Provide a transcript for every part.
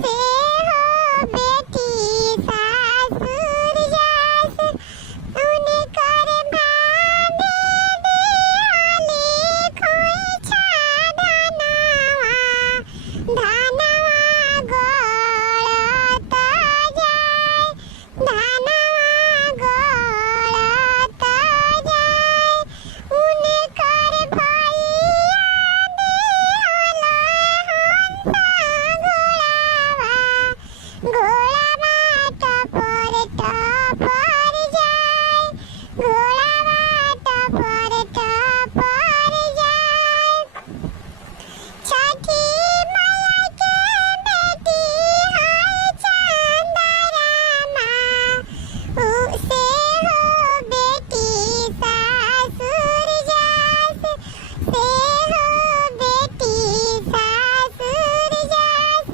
से हो बेटी सासुर जास उन्हें कर भांगे दियाली खोइछा धनवा गळत जाय धनवा गळत जाय उन्हें कर भैया दियाला हंसा घोड़ावा टपर टपर जाय घोड़ावा टपर टपर जाय छठी मैया के बेटी है चंदरमा उसे हो बेटी सासुर जास से हो बेटी सासुर जास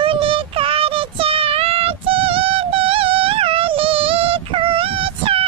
उन्हें कर चाची दियाली खोइछा